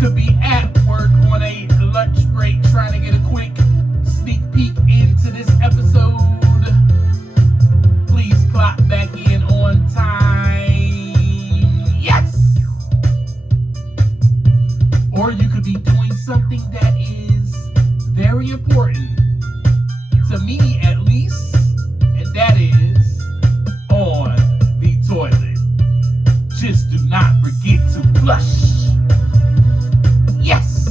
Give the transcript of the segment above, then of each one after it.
could be at work on a lunch break trying to get a quick sneak peek into this episode. Please clock back in on time. Yes! Or you could be doing something that is very important, to me at least, and that is on the toilet. Just do not forget to flush. Yes!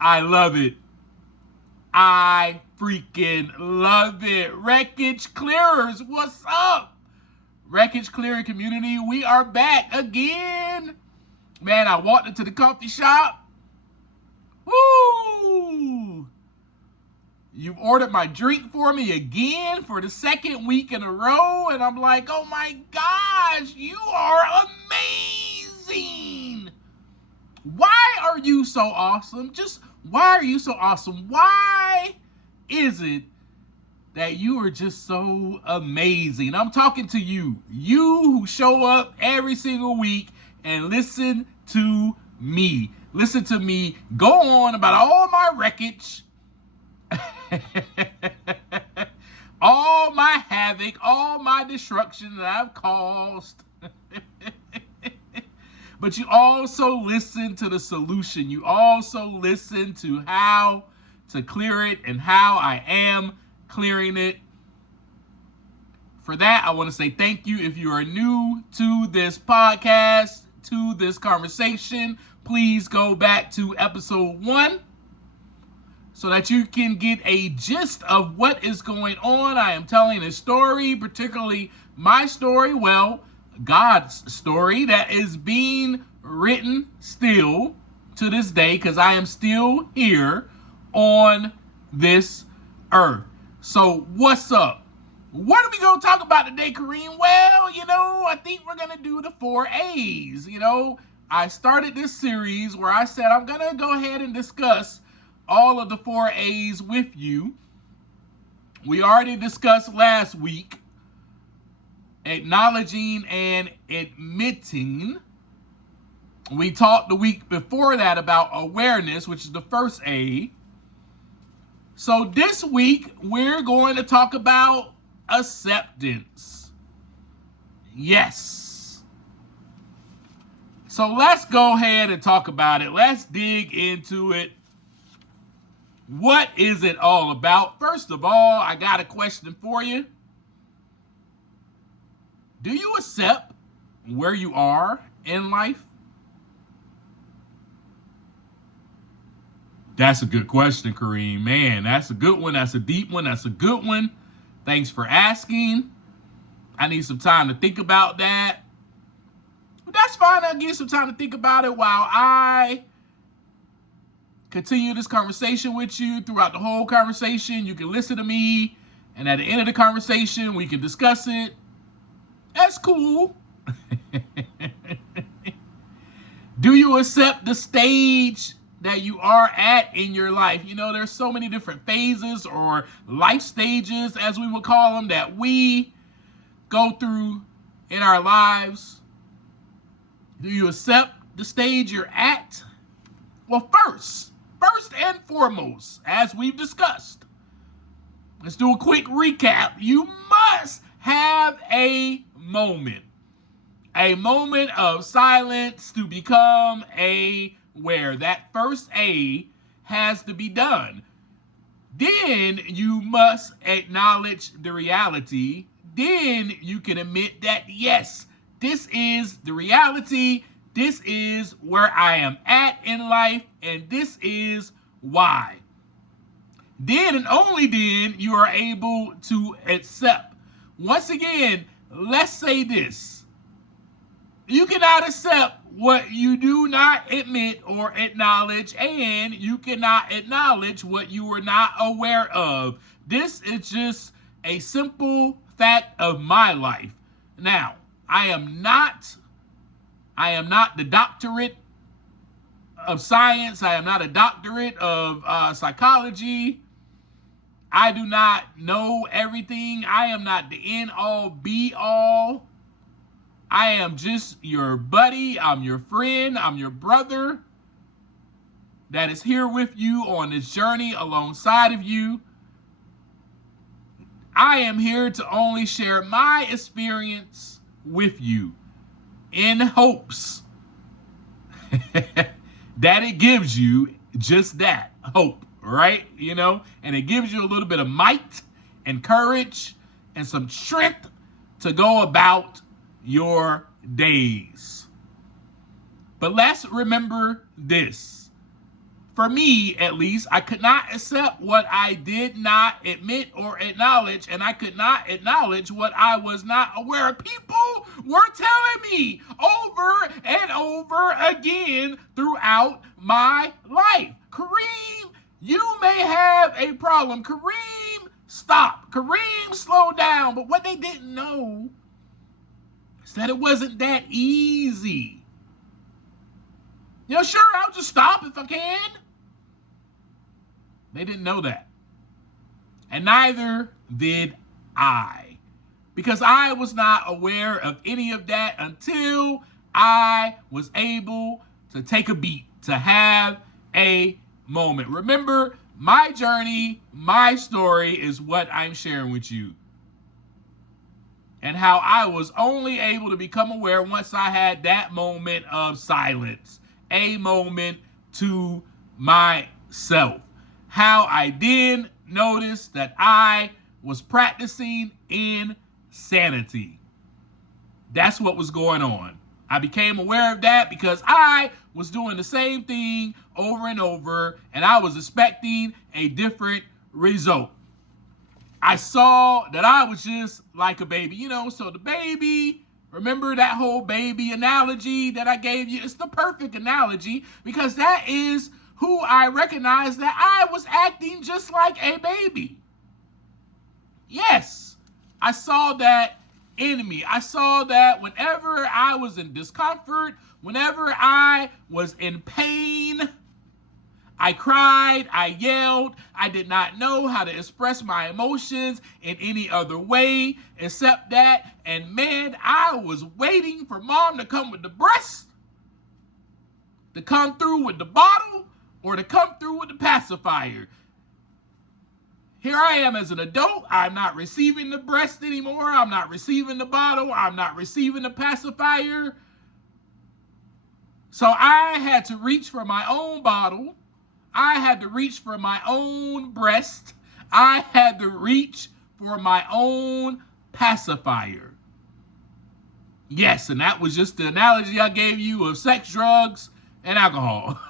I love it. I freaking love it. Wreckage Clearers, what's up? Wreckage Clearing community, we are back again. Man, I walked into the coffee shop. Woo! You've ordered my drink for me again for the second week in a row, and I'm like, oh my gosh, you are amazing. Why are you so awesome? Just why are you so awesome? Why is it that you are just so amazing? I'm talking to you who show up every single week and listen to me. Listen to me go on about all my wreckage, all my havoc, all my destruction that I've caused. But you also listen to the solution. You also listen to how to clear it and how I am clearing it. For that, I want to say thank you. If you are new to this podcast, to this conversation, please go back to episode 1 so that you can get a gist of what is going on. I am telling a story, particularly my story, well, God's story that is being written still to this day because I am still here on this earth. So what's up? What are we going to talk about today, Kareem? Well, I think we're going to do the 4 A's. I started this series where I said I'm going to go ahead and discuss all of the 4 A's with you. We already discussed last week acknowledging and admitting. We talked the week before that about awareness, which is the first A. So this week, we're going to talk about acceptance. Yes. So let's go ahead and talk about it. Let's dig into it. What is it all about? First of all, I got a question for you. Do you accept where you are in life? That's a good question, Kareem. Man, that's a good one. That's a deep one. That's a good one. Thanks for asking. I need some time to think about that. But that's fine. I'll give you some time to think about it while I continue this conversation with you. Throughout the whole conversation, you can listen to me. And at the end of the conversation, we can discuss it. That's cool. Do you accept the stage that you are at in your life? There's so many different phases or life stages, as we would call them, that we go through in our lives. Do you accept the stage you're at? Well, first and foremost, as we've discussed, let's do a quick recap. You must have a moment of silence to become aware. That first A has to be done. Then you must acknowledge the reality. Then you can admit that, yes, this is the reality. This is where I am at in life, and this is why. Then and only then you are able to accept. Once again, let's say this. You cannot accept what you do not admit or acknowledge, and you cannot acknowledge what you are not aware of. This is just a simple fact of my life. Now, I am not the doctorate of science. I am not a doctorate of psychology. I do not know everything. I am not the end all be all. I am just your buddy. I'm your friend. I'm your brother that is here with you on this journey alongside of you. I am here to only share my experience with you in hopes that it gives you just that, hope, right? You know, and it gives you a little bit of might and courage and some strength to go about your days. But let's remember this. For me, at least, I could not accept what I did not admit or acknowledge, and I could not acknowledge what I was not aware of. People were telling me over and over again throughout my life, Kareem, you may have a problem. Kareem, stop. Kareem, slow down. But what they didn't know is that it wasn't that easy. You know, sure, I'll just stop if I can. They didn't know that. And neither did I. Because I was not aware of any of that until I was able to take a beat, to have a moment. Remember, my journey, my story is what I'm sharing with you. And how I was only able to become aware once I had that moment of silence. A moment to myself. How I then noticed that I was practicing insanity. That's what was going on. I became aware of that because I was doing the same thing over and over, and I was expecting a different result. I saw that I was just like a baby, you know, so the baby, remember that whole baby analogy that I gave you? It's the perfect analogy because that is who I recognized that I was acting just like a baby. Yes, I saw that in me. I saw that whenever I was in discomfort, whenever I was in pain, I cried, I yelled, I did not know how to express my emotions in any other way except that. And man, I was waiting for mom to come with the breast, to come through with the bottle, or to come through with the pacifier. Here I am as an adult. I'm not receiving the breast anymore. I'm not receiving the bottle. I'm not receiving the pacifier. So I had to reach for my own bottle. I had to reach for my own breast. I had to reach for my own pacifier. Yes, and that was just the analogy I gave you of sex, drugs, and alcohol.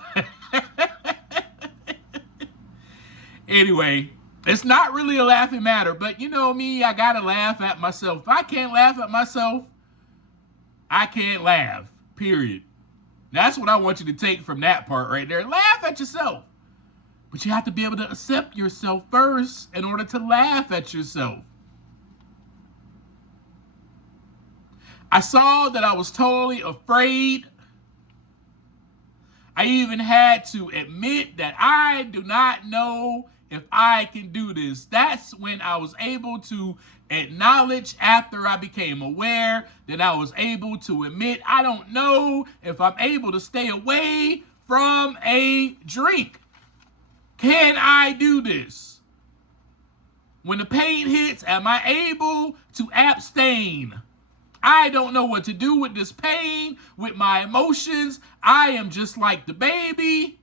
Anyway, it's not really a laughing matter, but you know me, I gotta laugh at myself. If I can't laugh at myself, I can't laugh, period. That's what I want you to take from that part right there. Laugh at yourself. But you have to be able to accept yourself first in order to laugh at yourself. I saw that I was totally afraid. I even had to admit that I do not know if I can do this. That's when I was able to acknowledge, after I became aware, that I was able to admit, I don't know if I'm able to stay away from a drink. Can I do this? When the pain hits, am I able to abstain? I don't know what to do with this pain, with my emotions. I am just like the baby.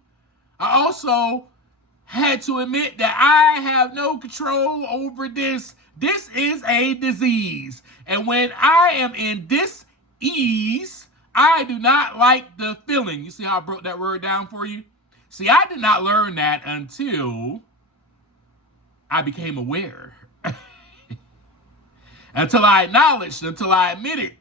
I also had to admit that I have no control over this. This is a disease. And when I am in dis-ease, I do not like the feeling. You see how I broke that word down for you? See, I did not learn that until I became aware. Until I acknowledged, until I admitted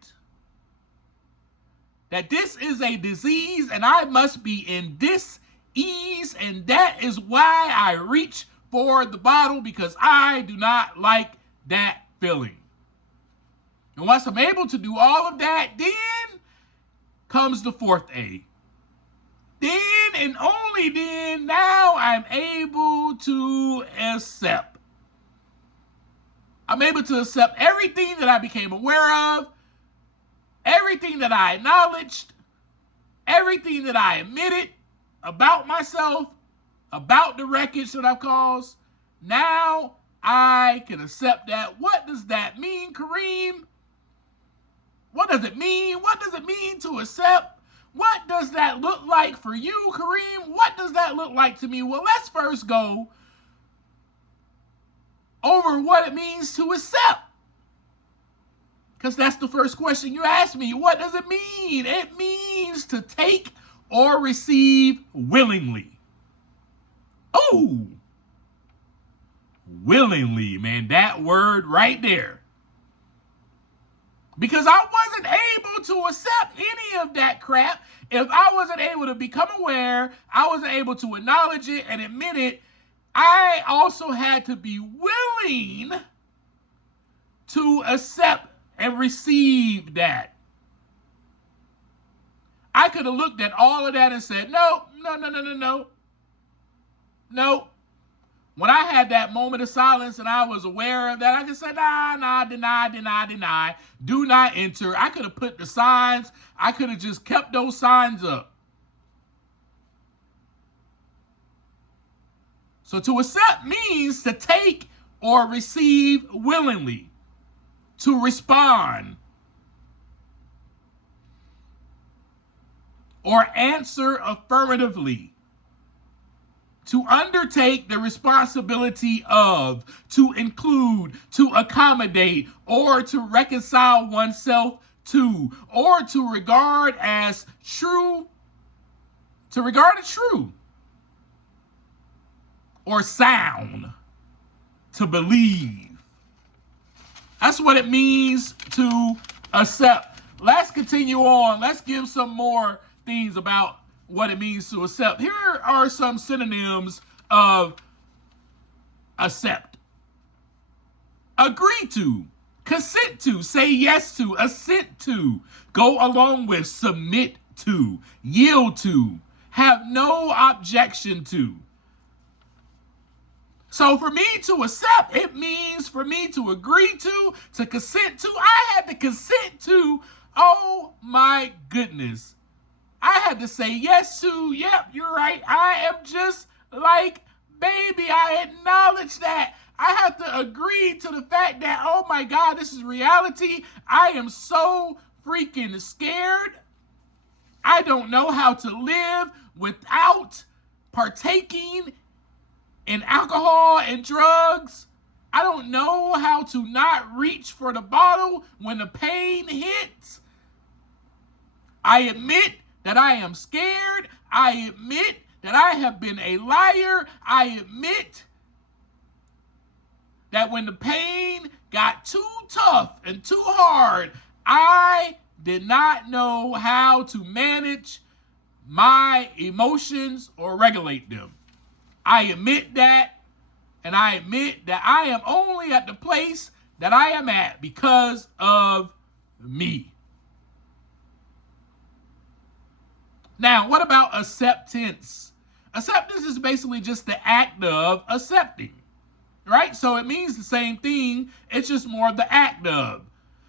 that this is a disease and I must be in dis-ease, and that is why I reach for the bottle, because I do not like that feeling. And once I'm able to do all of that, then comes the fourth A. Then and only then, now I'm able to accept. I'm able to accept everything that I became aware of, everything that I acknowledged, everything that I admitted about myself, about the wreckage that I've caused, now I can accept that. What does that mean, Kareem? What does it mean? What does it mean to accept? What does that look like for you, Kareem? What does that look like to me? Well, let's first go over what it means to accept. Because that's the first question you asked me. What does it mean? It means to take or receive willingly. Oh, willingly, man, that word right there. Because I wasn't able to accept any of that crap if I wasn't able to become aware, I wasn't able to acknowledge it and admit it. I also had to be willing to accept and receive that. I could have looked at all of that and said, no. When I had that moment of silence and I was aware of that, I could say, deny, do not enter. I could have put the signs, I could have just kept those signs up. So to accept means to take or receive willingly, to respond, or answer affirmatively, to undertake the responsibility of, to include, to accommodate, or to reconcile oneself to, or to regard as true, to regard as true, or sound, to believe. That's what it means to accept. Let's continue on. Let's give some more things about what it means to accept. Here are some synonyms of accept. Agree to, consent to, say yes to, assent to, go along with, submit to, yield to, have no objection to. So for me to accept, it means for me to agree to consent to. I had to consent to, oh my goodness. I had to say yes to, yep, you're right. I am just like baby. I acknowledge that. I have to agree to the fact that, oh my God, this is reality. I am so freaking scared. I don't know how to live without partaking in alcohol and drugs. I don't know how to not reach for the bottle when the pain hits. I admit that I am scared. I admit that I have been a liar. I admit that when the pain got too tough and too hard, I did not know how to manage my emotions or regulate them. I admit that, and I admit that I am only at the place that I am at because of me. Now, what about acceptance? Acceptance is basically just the act of accepting, right? So it means the same thing. It's just more of the act of.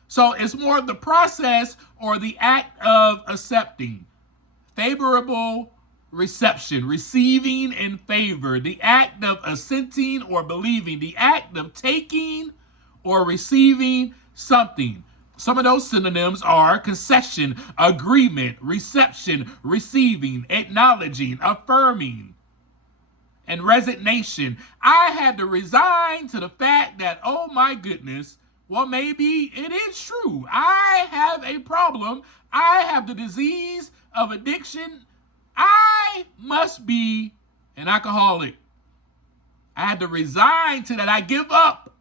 So it's more of the process or the act of accepting. Favorable reception, receiving in favor, the act of assenting or believing, the act of taking or receiving something. Some of those synonyms are concession, agreement, reception, receiving, acknowledging, affirming, and resignation. I had to resign to the fact that, oh my goodness, well, maybe it is true. I have a problem. I have the disease of addiction. I must be an alcoholic. I had to resign to that. I give up.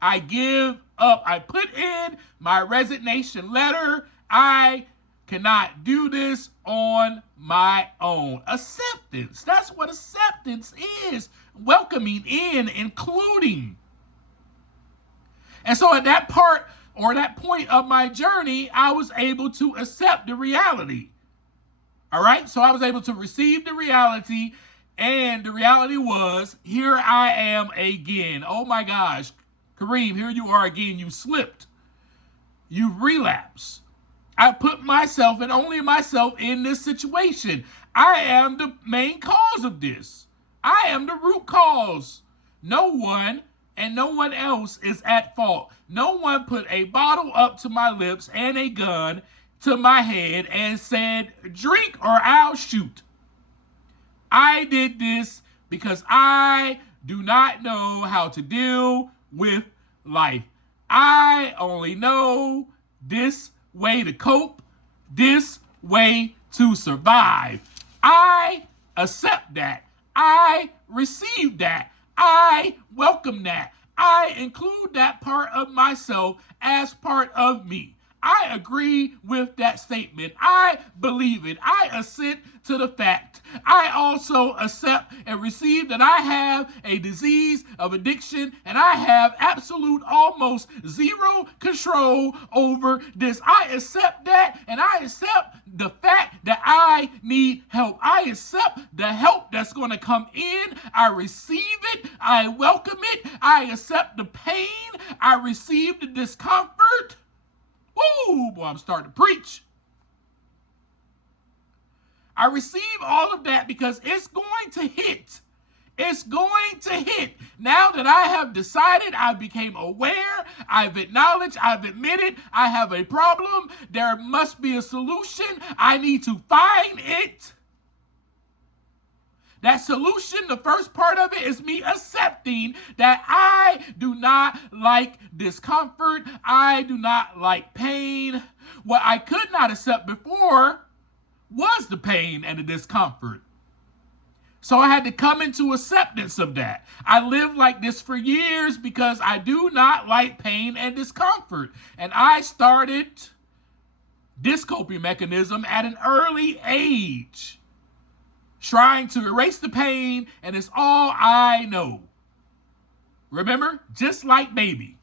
I give up. I put in my resignation letter. I cannot do this on my own. Acceptance. That's what acceptance is. Welcoming in, including. And so at that part or that point of my journey, I was able to accept the reality. All right? So I was able to receive the reality, and the reality was, here I am again. Oh my gosh. Kareem, here you are again. You slipped. You relapsed. I put myself and only myself in this situation. I am the main cause of this. I am the root cause. No one and no one else is at fault. No one put a bottle up to my lips and a gun to my head and said, drink or I'll shoot. I did this because I do not know how to deal with life. I only know this way to cope, this way to survive. I accept that. I receive that. I welcome that. I include that part of myself as part of me. I agree with that statement. I believe it. I assent to the fact. I also accept and receive that I have a disease of addiction and I have absolute almost zero control over this. I accept that, and I accept the fact that I need help. I accept the help that's going to come in. I receive it. I welcome it. I accept the pain. I receive the discomfort. Woo, boy, I'm starting to preach. I receive all of that because it's going to hit. It's going to hit. Now that I have decided, I became aware, I've acknowledged, I've admitted I have a problem. There must be a solution. I need to find it. That solution, the first part of it is me accepting that I do not like discomfort. I do not like pain. What I could not accept before was the pain and the discomfort. So I had to come into acceptance of that. I lived like this for years because I do not like pain and discomfort. And I started this coping mechanism at an early age, trying to erase the pain, and it's all I know. Remember? Just like baby.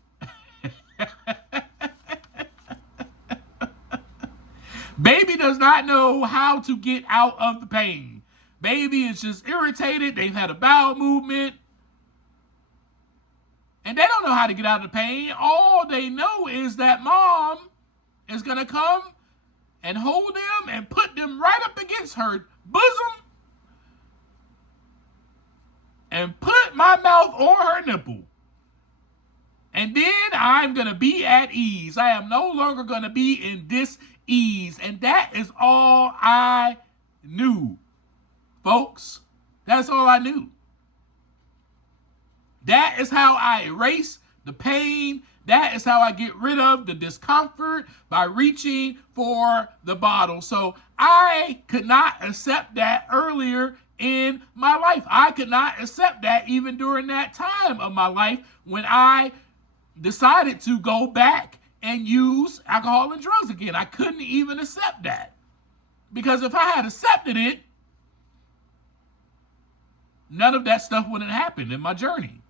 Baby does not know how to get out of the pain. Baby is just irritated. They've had a bowel movement, and they don't know how to get out of the pain. All they know is that mom is going to come and hold them and put them right up against her bosom and put my mouth on her nipple. And then I'm going to be at ease. I am no longer going to be in dis-ease. And that is all I knew, folks. That's all I knew. That is how I erase the pain. That is how I get rid of the discomfort, by reaching for the bottle. So I could not accept that earlier in my life. I could not accept that even during that time of my life when I decided to go back and use alcohol and drugs again. I couldn't even accept that. Because if I had accepted it, none of that stuff wouldn't happen in my journey.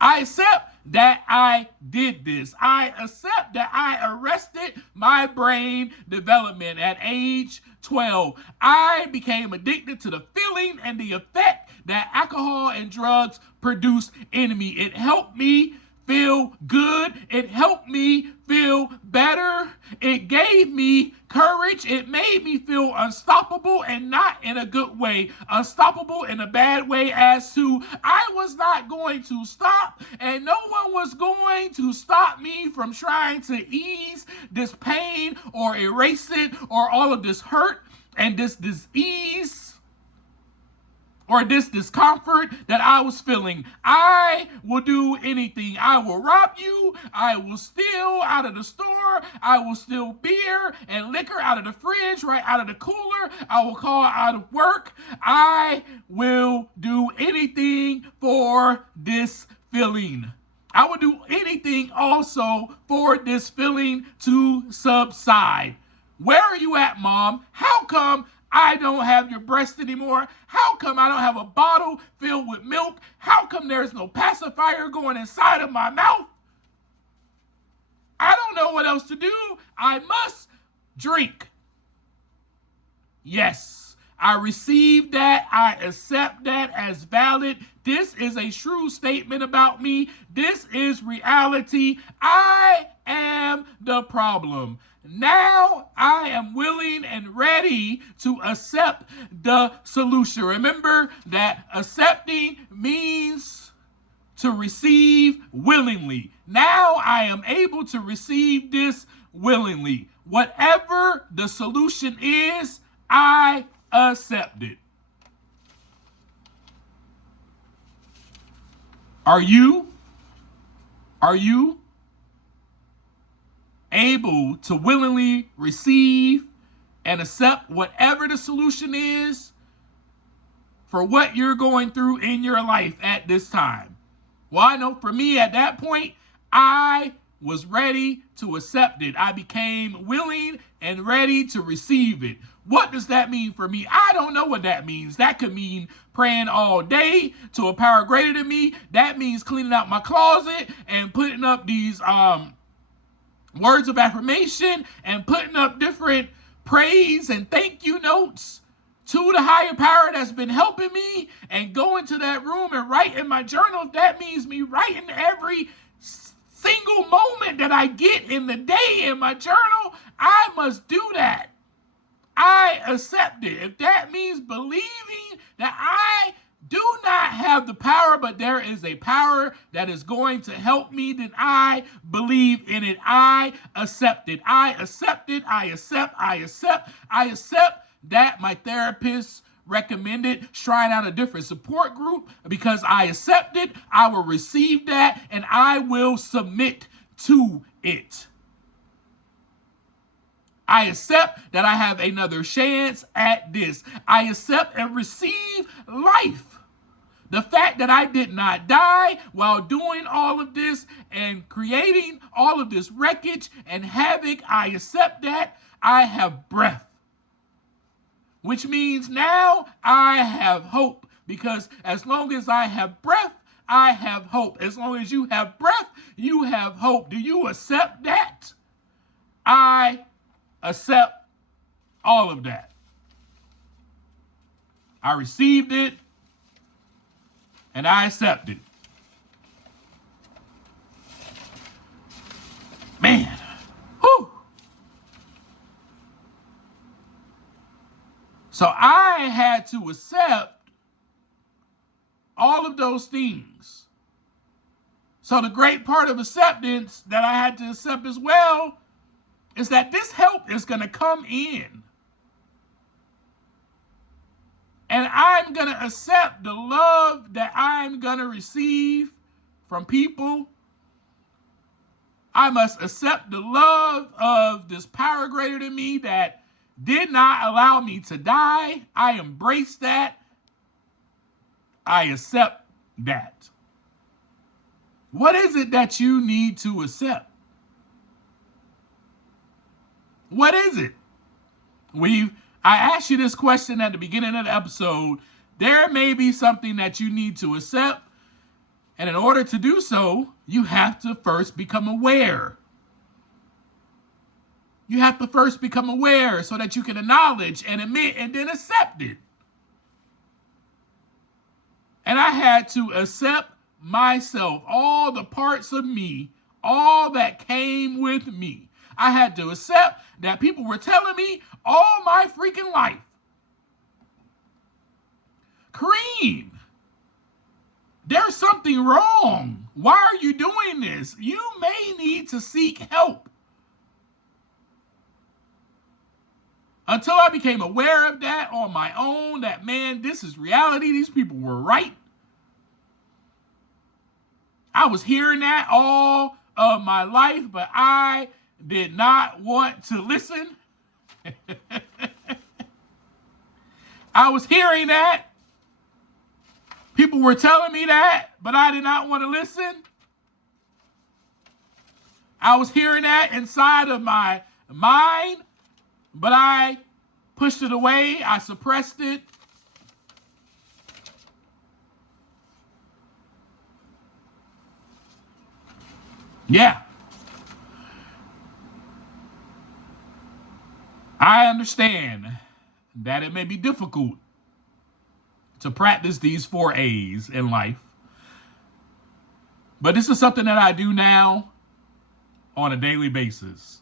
I accept that I did this. I accept that I arrested my brain development at age 12. I became addicted to the feeling and the effect that alcohol and drugs produce in me. It helped me feel good. It helped me feel better. It gave me courage. It made me feel unstoppable, and not in a good way. Unstoppable in a bad way, as to I was not going to stop, and no one was going to stop me from trying to ease this pain or erase it, or all of this hurt and this disease or this discomfort that I was feeling. I will do anything. I will rob you. I will steal out of the store. I will steal beer and liquor out of the fridge, right out of the cooler. I will call out of work. I will do anything for this feeling. I will do anything also for this feeling to subside. Where are you at, Mom? How come I don't have your breast anymore? How come I don't have a bottle filled with milk? How come there's no pacifier going inside of my mouth? I don't know what else to do. I must drink. Yes, I receive that. I accept that as valid. This is a true statement about me. This is reality. I am the problem. Now I am willing and ready to accept the solution. Remember that accepting means to receive willingly. Now I am able to receive this willingly. Whatever the solution is, I accept it. Are you able to willingly receive and accept whatever the solution is for what you're going through in your life at this time? Well, I know for me at that point, I was ready to accept it. I became willing and ready to receive it. What does that mean for me? I don't know what that means. That could mean praying all day to a power greater than me. That means cleaning out my closet and putting up these words of affirmation and putting up different praise and thank you notes to the higher power that's been helping me, and going to that room and writing my journal. If that means me writing every single moment that I get in the day in my journal, I must do that. I accept it. If that means believing that I do not have the power, but there is a power that is going to help me, then I believe in it. I accept it. I accept it. I accept that my therapist recommended trying out a different support group. Because I accept it, I will receive that, and I will submit to it. I accept that I have another chance at this. I accept and receive life. The fact that I did not die while doing all of this and creating all of this wreckage and havoc, I accept that. I have breath. Which means now I have hope. Because as long as I have breath, I have hope. As long as you have breath, you have hope. Do you accept that? I accept all of that. I received it, and I accept it. Man, whew. So I had to accept all of those things. So the great part of acceptance that I had to accept as well is that this help is going to come in. And I'm going to accept the love that I'm going to receive from people. I must accept the love of this power greater than me that did not allow me to die. I embrace that. I accept that. What is it that you need to accept? What is it? I asked you this question at the beginning of the episode. There may be something that you need to accept, and in order to do so, you have to first become aware. You have to first become aware so that you can acknowledge and admit and then accept it. And I had to accept myself, all the parts of me, all that came with me. I had to accept that people were telling me all my freaking life, Kareem, there's something wrong. Why are you doing this? You may need to seek help. Until I became aware of that on my own, that man, this is reality. These people were right. I was hearing that all of my life, but I did not want to listen. I was hearing that. People were telling me that, but I did not want to listen. I was hearing that inside of my mind, but I pushed it away. I suppressed it. Yeah. I understand that it may be difficult to practice these 4 A's in life. But this is something that I do now on a daily basis.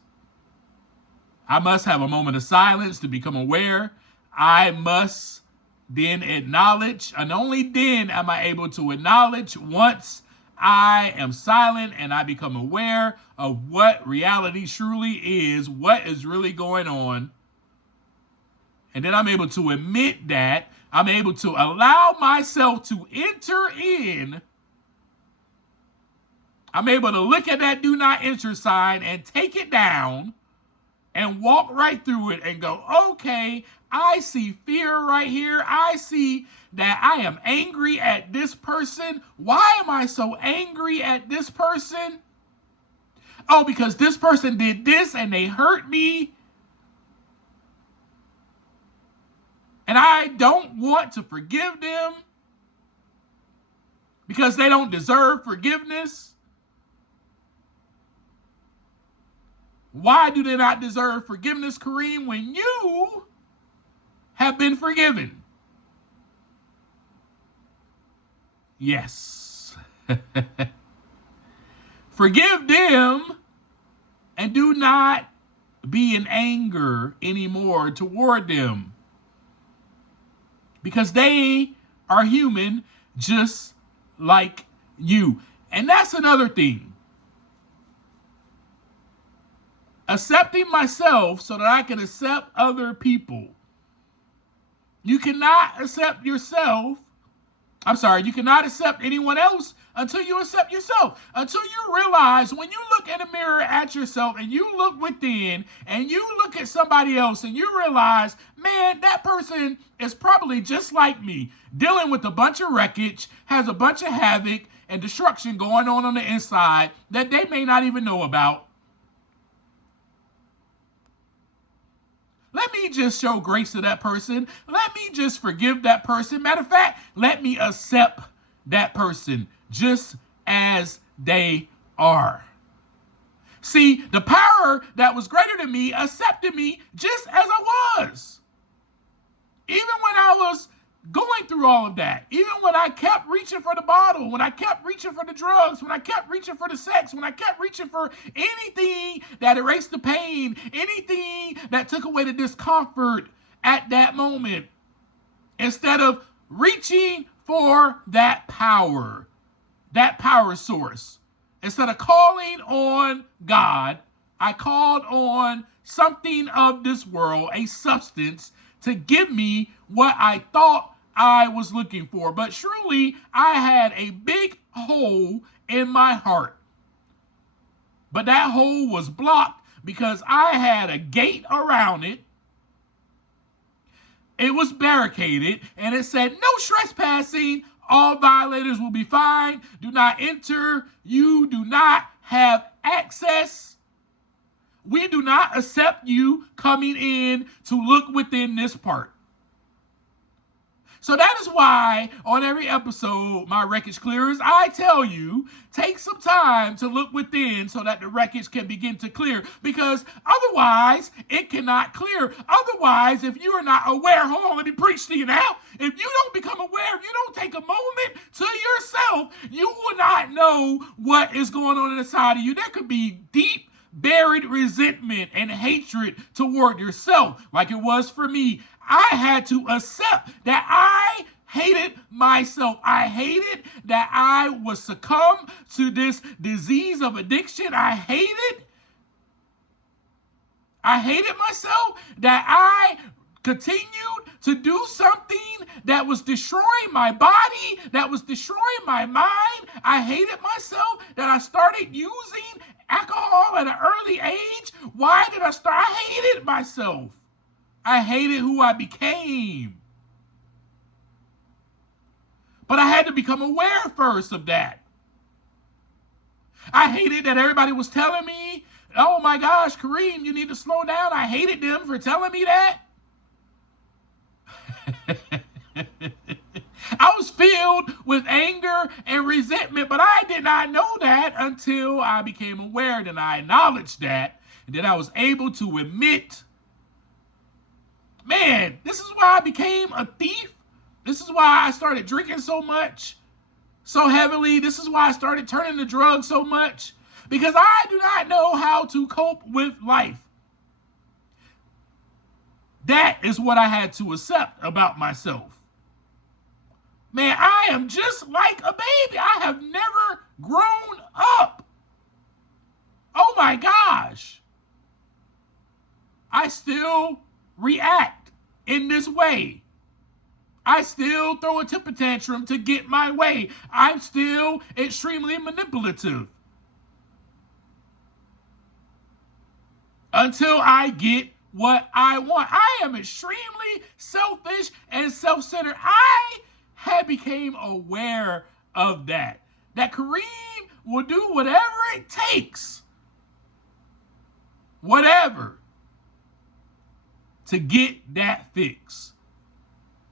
I must have a moment of silence to become aware. I must then acknowledge, and only then am I able to acknowledge once I am silent and I become aware of what reality truly is, what is really going on. And then I'm able to admit that. I'm able to allow myself to enter in. I'm able to look at that do not enter sign and take it down and walk right through it and go, okay, I see fear right here. I see that I am angry at this person. Why am I so angry at this person? Oh, because this person did this and they hurt me. And I don't want to forgive them because they don't deserve forgiveness. Why do they not deserve forgiveness, Kareem, when you have been forgiven? Yes. Forgive them and do not be in anger anymore toward them, because they are human just like you. And that's another thing. Accepting myself so that I can accept other people. You cannot accept yourself. You cannot accept anyone else until you accept yourself. Until you realize when you look in the mirror at yourself and you look within and you look at somebody else and you realize, man, that person is probably just like me, dealing with a bunch of wreckage, has a bunch of havoc and destruction going on the inside that they may not even know about. Let me just show grace to that person. Let me just forgive that person. Matter of fact, let me accept that person just as they are. See, the power that was greater than me accepted me just as I was. Even when I was going through all of that, even when I kept reaching for the bottle, when I kept reaching for the drugs, when I kept reaching for the sex, when I kept reaching for anything that erased the pain, anything that took away the discomfort at that moment, instead of reaching for that power source, instead of calling on God, I called on something of this world, a substance, to give me what I thought I was looking for. But truly, I had a big hole in my heart. But that hole was blocked because I had a gate around it. It was barricaded, and it said, no trespassing. All violators will be fined. Do not enter. You do not have access. We do not accept you coming in to look within this part. So that is why on every episode, my Wreckage Clearers, I tell you, take some time to look within so that the wreckage can begin to clear. Because otherwise, it cannot clear. Otherwise, if you are not aware, hold on, let me preach to you now. If you don't become aware, if you don't take a moment to yourself, you will not know what is going on inside of you. There could be deep, buried resentment and hatred toward yourself, like it was for me. I had to accept that I hated myself. I hated that I was succumb to this disease of addiction. I hated myself, that I continued to do something that was destroying my body, that was destroying my mind. I hated myself that I started using alcohol at an early age. Why did I start? I hated myself. I hated who I became. But I had to become aware first of that. I hated that everybody was telling me, oh my gosh, Kareem, you need to slow down. I hated them for telling me that. I was filled with anger and resentment, but I did not know that until I became aware, and I acknowledged that, and then I was able to admit, Man, this is why I became a thief. This is why I started drinking so much, so heavily. This is why I started turning to drugs so much, because I do not know how to cope with life. That is what I had to accept about myself. Man, I am just like a baby. I have never grown up. Oh my gosh. I still react in this way. I still throw a temper tantrum to get my way. I'm still extremely manipulative. Until I get what I want. I am extremely selfish and self-centered. I had became aware of that. That Kareem will do whatever it takes. Whatever. To get that fix.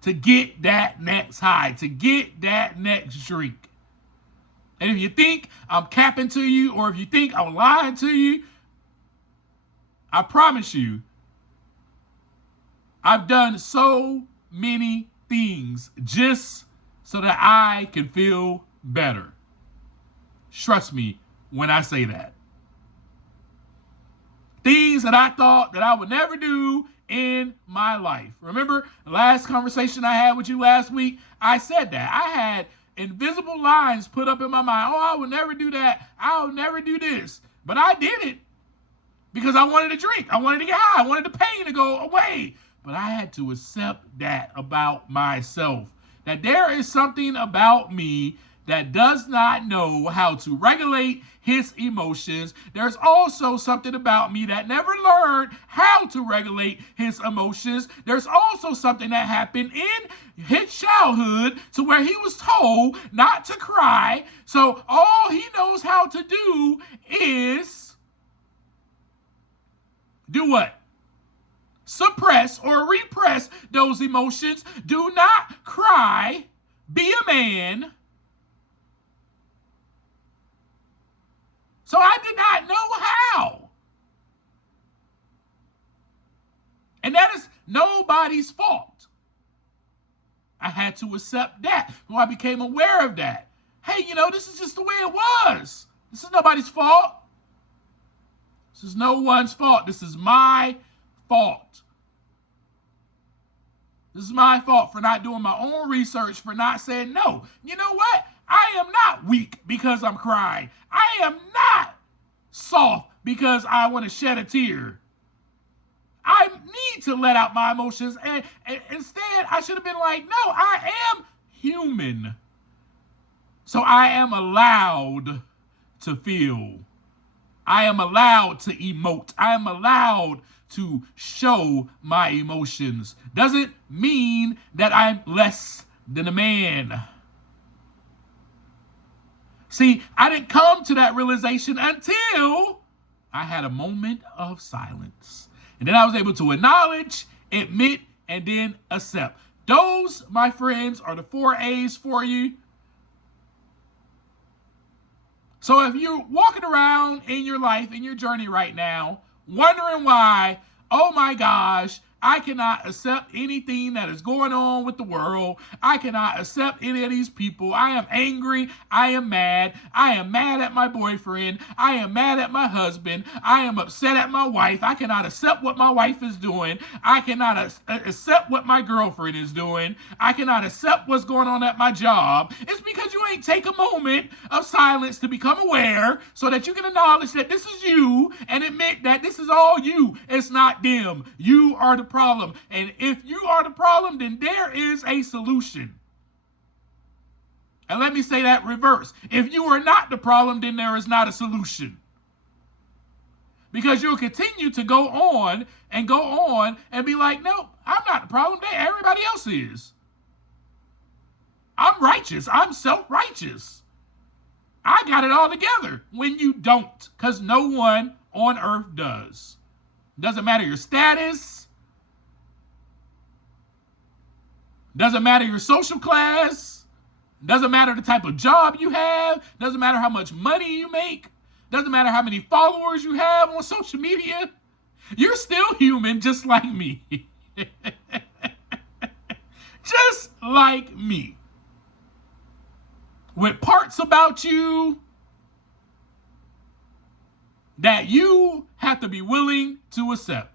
To get that next high. To get that next drink. And if you think I'm capping to you, or if you think I'm lying to you, I promise you, I've done so many things just so that I can feel better. Trust me when I say that. Things that I thought that I would never do in my life. Remember the last conversation I had with you last week? I said that. I had invisible lines put up in my mind. Oh, I would never do that. I'll never do this. But I did it because I wanted to drink. I wanted to get high. I wanted the pain to go away. But I had to accept that about myself. That there is something about me that does not know how to regulate his emotions. There's also something about me that never learned how to regulate his emotions. There's also something that happened in his childhood to where he was told not to cry. So all he knows how to do is do what? Suppress or repress those emotions. Do not cry. Be a man. So I did not know how. And that is nobody's fault. I had to accept that. When I became aware of that. Hey, this is just the way it was. This is nobody's fault. This is no one's fault. This is my fault. This is my fault for not doing my own research, for not saying no. You know what? I am not weak because I'm crying. I am not soft because I want to shed a tear. I need to let out my emotions. And instead, I should have been like, no, I am human. So I am allowed to feel. I am allowed to emote. I am allowed to show my emotions. Doesn't mean that I'm less than a man. See, I didn't come to that realization until I had a moment of silence. And then I was able to acknowledge, admit, and then accept. Those, my friends, are the 4 A's for you. So if you're walking around in your life, in your journey right now, wondering why, oh my gosh, I cannot accept anything that is going on with the world. I cannot accept any of these people. I am angry. I am mad. I am mad at my boyfriend. I am mad at my husband. I am upset at my wife. I cannot accept what my wife is doing. I cannot accept what my girlfriend is doing. I cannot accept what's going on at my job. It's because you ain't take a moment of silence to become aware so that you can acknowledge that this is you and admit that this is all you. It's not them. You are the problem. And if you are the problem, then there is a solution. And let me say that reverse. If you are not the problem, then there is not a solution. Because you'll continue to go on and be like, no, I'm not the problem. Everybody else is. I'm righteous. I'm self-righteous. I got it all together. When you don't, because no one on earth does. Doesn't matter your status. Doesn't matter your social class. Doesn't matter the type of job you have. Doesn't matter how much money you make. Doesn't matter how many followers you have on social media. You're still human just like me. just like me, with parts about you that you have to be willing to accept.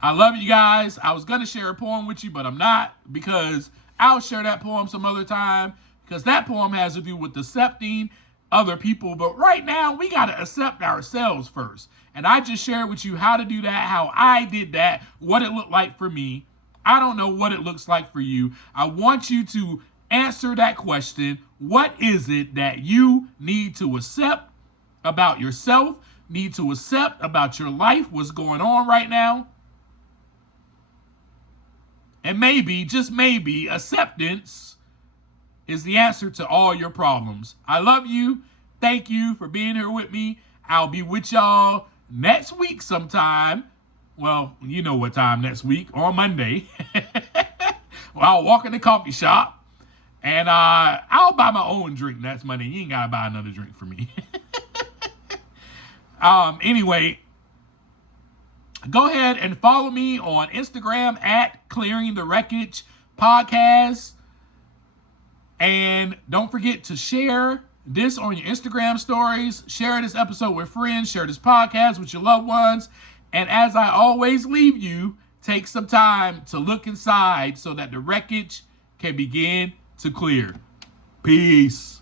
I love you guys. I was going to share a poem with you, but I'm not, because I'll share that poem some other time, because that poem has to do with accepting other people. But right now, we got to accept ourselves first. And I just shared with you how to do that, how I did that, what it looked like for me. I don't know what it looks like for you. I want you to answer that question. What is it that you need to accept about yourself, need to accept about your life, what's going on right now? And maybe, just maybe, acceptance is the answer to all your problems. I love you. Thank you for being here with me. I'll be with y'all next week sometime. Well, you know what time next week, on Monday. Well, I'll walk in the coffee shop, and I'll buy my own drink. That's Monday. You ain't got to buy another drink for me. Anyway, go ahead and follow me on Instagram at Clearing the Wreckage Podcast. And don't forget to share this on your Instagram stories. Share this episode with friends. Share this podcast with your loved ones. And as I always leave you, take some time to look inside so that the wreckage can begin to clear. Peace.